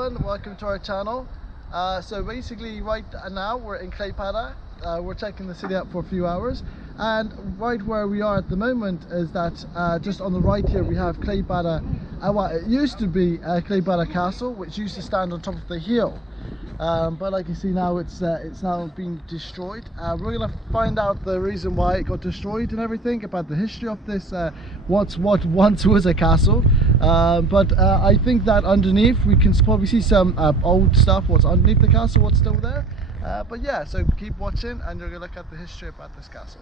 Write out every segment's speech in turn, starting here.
everyone, welcome to our channel. So basically right now we're in Klaipėda. We're checking the city out for a few hours, and right where we are at the moment is that just on the right here we have Klaipėda. Well, it used to be Klaipėda Castle, which used to stand on top of the hill. But like you see now, it's now been destroyed. We're gonna find out the reason why it got destroyed and everything, about the history of this, what once was a castle. But I think that underneath we can probably see some old stuff, what's underneath the castle, what's still there. But yeah, so keep watching and you're gonna look at the history about this castle.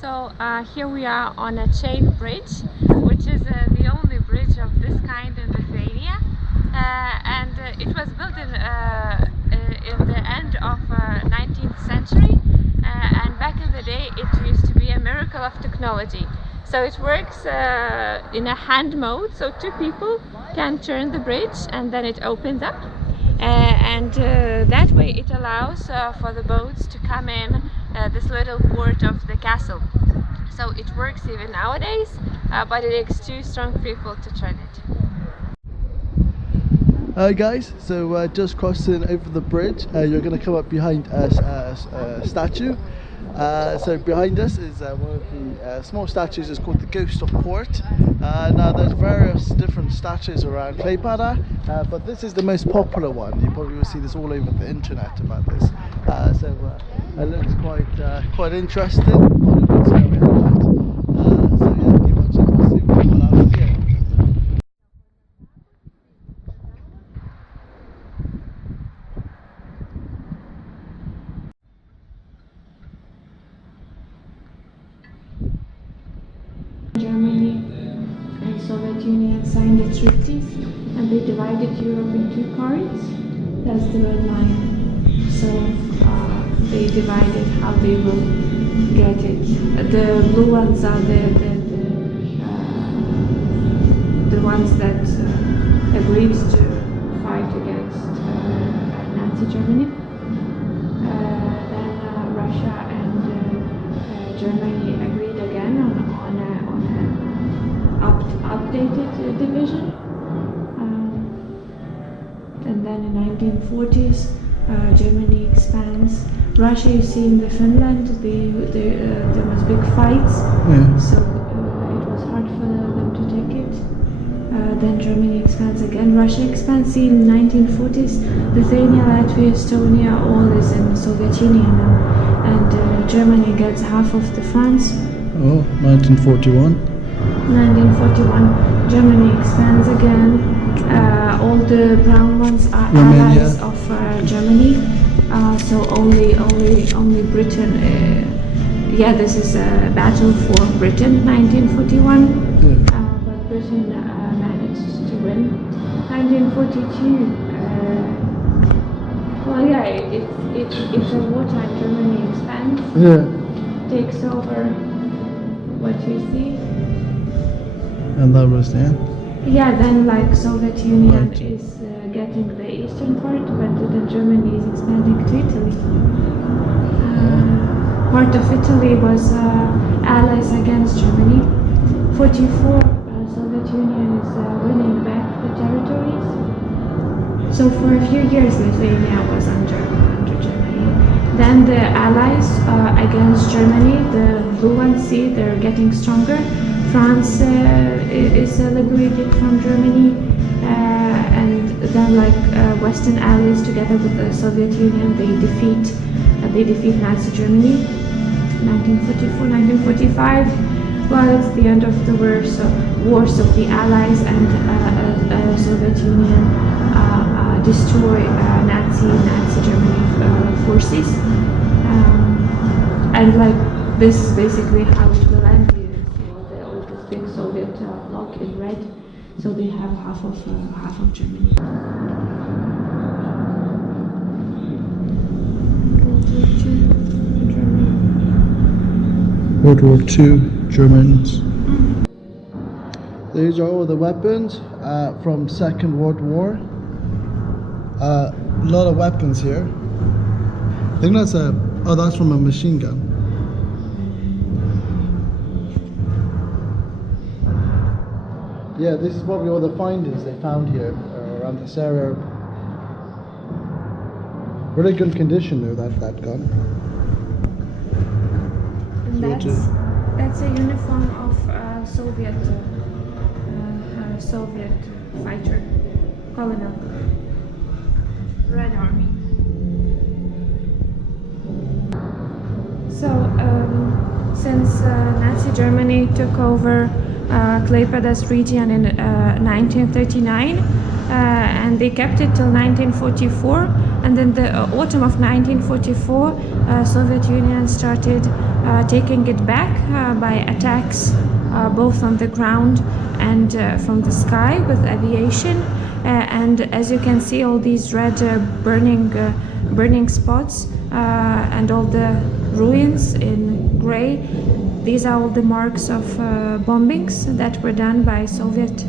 So here we are on a chain bridge, which is the only bridge of this kind in Lithuania, and it was built in the end of 19th century, and back in the day it used to be a miracle of technology. So it works in a hand mode, so two people can turn the bridge and then it opens up, and that way it allows for the boats to come in this little port of the castle. So it works even nowadays, but it takes two strong people to turn it. Hi guys, so just crossing over the bridge, you're going to come up behind a statue. So behind us is one of the small statues. Is called the Ghost of Port. Now there's various different statues around Klaipėda, but this is the most popular one. You probably will see this all over the internet about this. So it looks quite interesting. So yeah, keep watching to see what else here. Germany and Soviet Union signed a treaty, and they divided Europe in two parts. That's the red line. So they divided how they will get it. The blue ones are the ones that agreed to fight against Nazi Germany. Then Russia and Germany agreed again on an updated division. And then in 1940s, Germany expands. Russia, you see in the Finland, there was big fights, so it was hard for them to take it. Then Germany expands again. Russia expands. See, in 1940s, Lithuania, Latvia, Estonia, all is in the Soviet Union now, and Germany gets half of the funds. Oh, 1941. 1941, Germany expands again. All the brown ones are allies of Germany, so only Britain. Yeah, this is a battle for Britain, 1941. But Britain managed to win. 1942. Well, yeah, it's a wartime. Germany expands. Yeah. Takes over what you see. And that was the end. Yeah, then like Soviet Union is getting the eastern part, but then Germany is expanding to Italy. Part of Italy was allies against Germany. 44, Soviet Union is winning back the territories. So for a few years Lithuania was under Germany. Then the allies against Germany, the blue ones, see, they're getting stronger. France is liberated from Germany, and then like Western allies together with the Soviet Union, they defeat Nazi Germany. 1944, 1945. Well, it's the end of the war, so the allies and Soviet Union destroy Nazi Germany forces, and like this is basically how it will end. Big Soviet bloc in red, so they have half of Germany. World War II, Germans. These are all the weapons from Second World War. A lot of weapons here. I think that's that's from a machine gun. Yeah, this is probably all the findings they found here around this area. Really good condition though, that gun. And that's a uniform of Soviet fighter, colonel, Red Army. So, since Nazi Germany took over Klaipėda's region in 1939, and they kept it till 1944, and in the autumn of 1944, Soviet Union started taking it back by attacks both on the ground and from the sky with aviation. And as you can see, all these red burning spots and all the ruins in gray, these are all the marks of bombings that were done by Soviet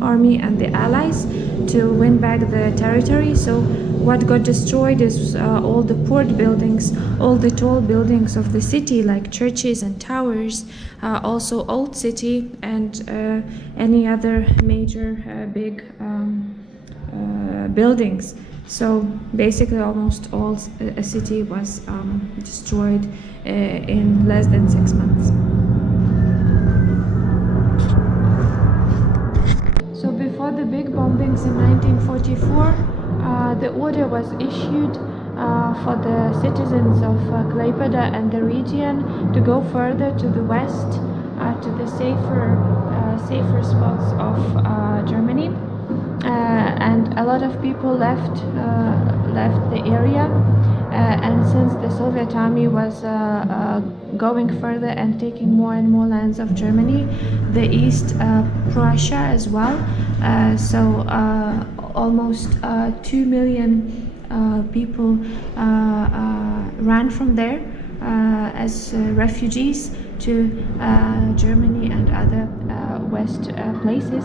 army and the Allies to win back the territory. So what got destroyed is all the port buildings, all the tall buildings of the city, like churches and towers, also Old City, and any other major big buildings. So basically almost all a city was destroyed in less than 6 months. So before the big bombings in 1944, the order was issued for the citizens of Klaipėda and the region to go further to the west, to the safer spots of Germany. And a lot of people left the area, and since the Soviet army was going further and taking more and more lands of Germany, the East Prussia as well, so almost 2 million people ran from there as refugees to Germany and other west places.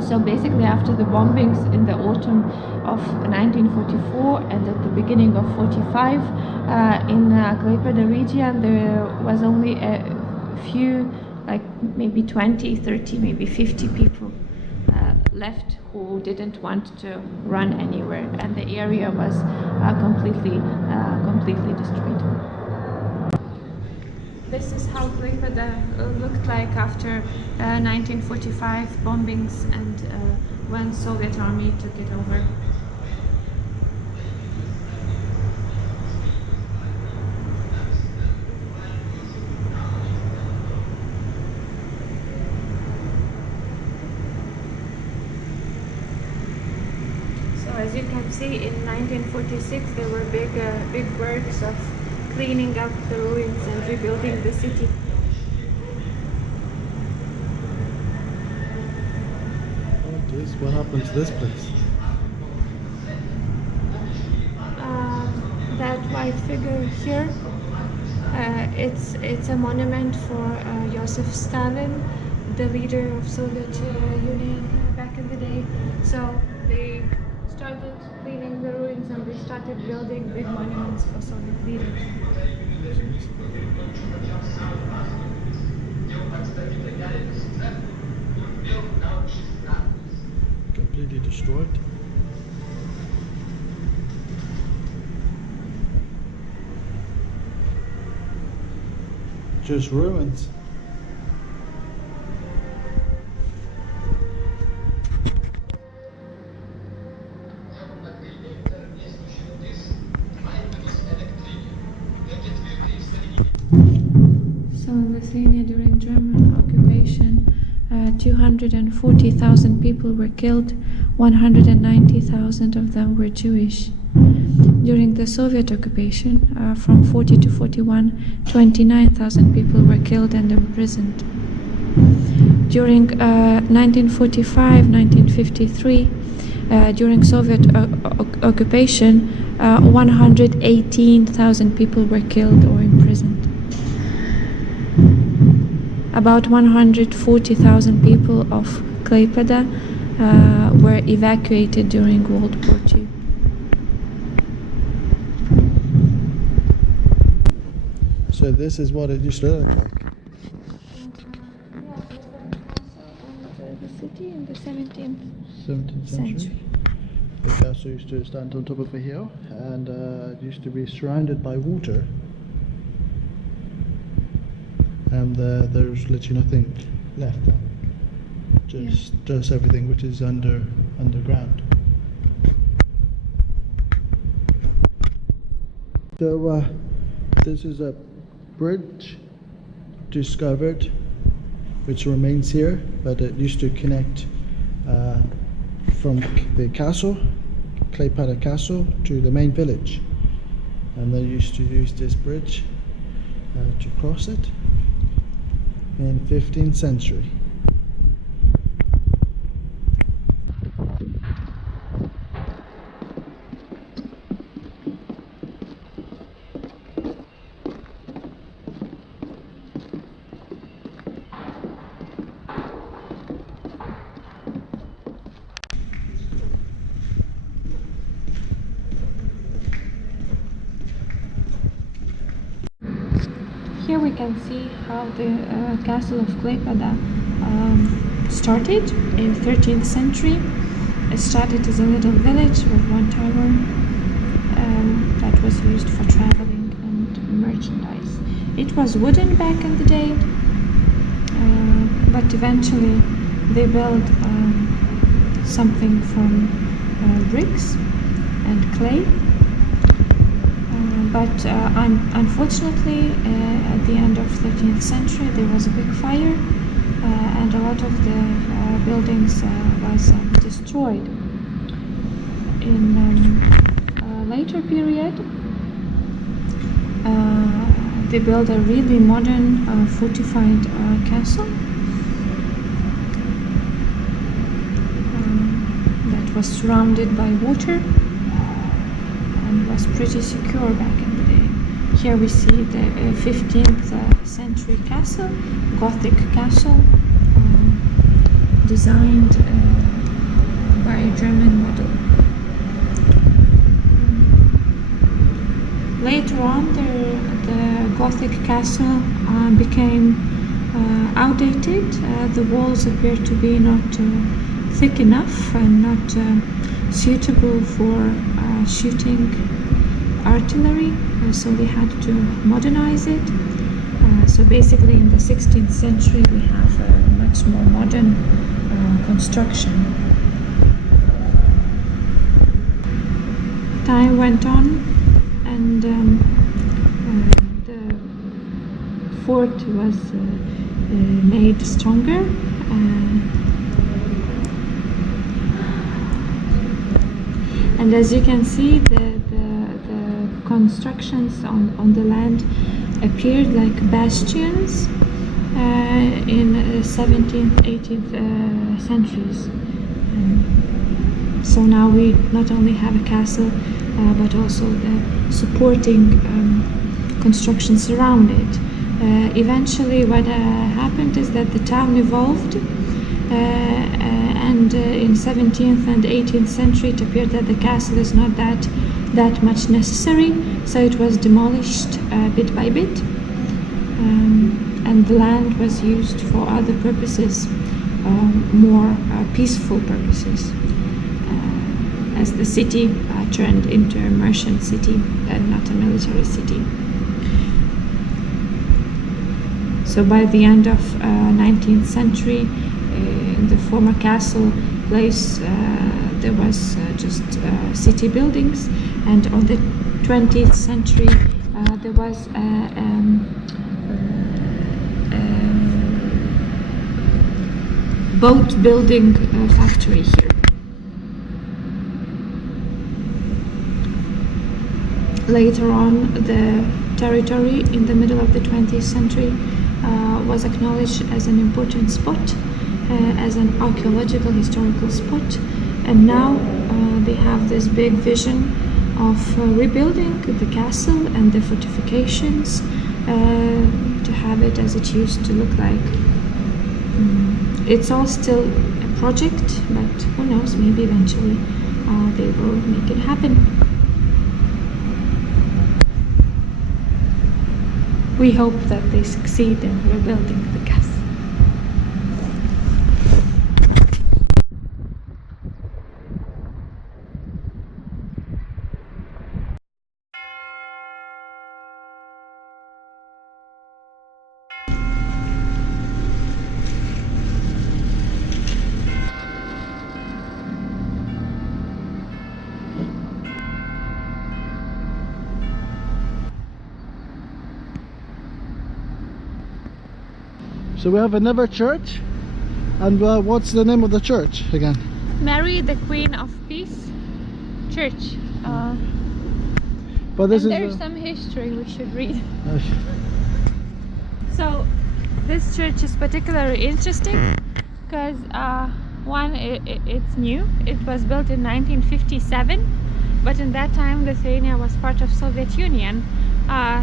So basically after the bombings in the autumn of 1944 and at the beginning of 45, in Klaipėda region there was only a few, like maybe 20, 30, maybe 50 people left who didn't want to run anywhere, and the area was completely destroyed. This is how Klaipėda looked like after 1945 bombings and when Soviet army took it over. So as you can see, in 1946 there were big works of cleaning up the ruins and rebuilding the city. What happened to this place? That white figure here, it's a monument for Joseph Stalin, the leader of Soviet Union back in the day. So they started cleaning the ruins and they started building big monuments for Soviet leaders. Completely destroyed. Just ruins. So in Lithuania during German occupation, 240,000 people were killed, 190,000 of them were Jewish. During the Soviet occupation, from 40 to 41, 29,000 people were killed and imprisoned. During 1945, 1953, during Soviet occupation, 118,000 people were killed or imprisoned. About 140,000 people of Klaipėda were evacuated during World War II. So this is what it used to look like. The city in the 17th 17th century. The castle used to stand on top of a hill, and it used to be surrounded by water. And there's literally nothing left. Just everything which is underground. So this is a bridge discovered which remains here, but it used to connect from the castle, Klaipėda Castle, to the main village, and they used to use this bridge to cross it in 15th century. Here we can see how the castle of Klaipėda started in 13th century. It started as a little village with one tower that was used for traveling and merchandise. It was wooden back in the day, but eventually they built something from bricks and clay. But unfortunately, at the end of 13th century, there was a big fire, and a lot of the buildings was destroyed. In a later period, they built a really modern fortified castle that was surrounded by water and was pretty secure back in the day. Here we see the 15th century castle, Gothic castle, designed by a German model. Later on, the Gothic castle became outdated. The walls appeared to be not thick enough and not suitable for shooting artillery, so they had to modernize it. So basically in the 16th century we have a much more modern construction. Time went on, and the fort was made stronger. And as you can see, the constructions on the land appeared like bastions in 17th, 18th centuries. So now we not only have a castle, but also the supporting constructions around it. Eventually what happened is that the town evolved, and in 17th and 18th century it appeared that the castle is not that much necessary, so it was demolished bit by bit, and the land was used for other purposes, more peaceful purposes, as the city turned into a merchant city and not a military city. So by the end of 19th century, in the former castle place, there was just city buildings, and on the 20th century there was a boat building factory here. Later on, the territory in the middle of the 20th century was acknowledged as an important spot, as an archaeological historical spot, and now they have this big vision of rebuilding the castle and the fortifications to have it as it used to look like. It's all still a project, but who knows, maybe eventually they will make it happen. we hope that they succeed in rebuilding the castle. So we have another church, and what's the name of the church again? Mary, the Queen of Peace Church. But this and is there's some history we should read. uh, So this church is particularly interesting because one, it's new. It was built in 1957, but in that time Lithuania was part of Soviet Union.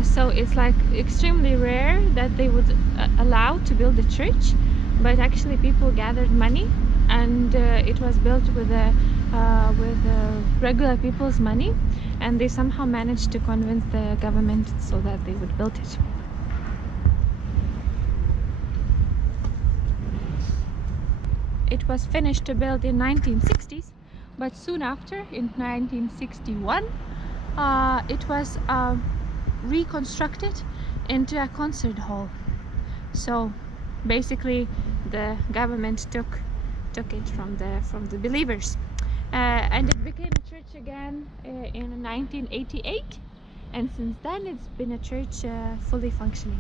So it's like extremely rare that they would allow to build a church, but actually people gathered money, and it was built with regular people's money, and they somehow managed to convince the government so that they would build it. It was finished to build in 1960s, but soon after, in 1961, it was reconstructed into a concert hall. So basically the government took it from the believers, and it became a church again in 1988, and since then it's been a church fully functioning.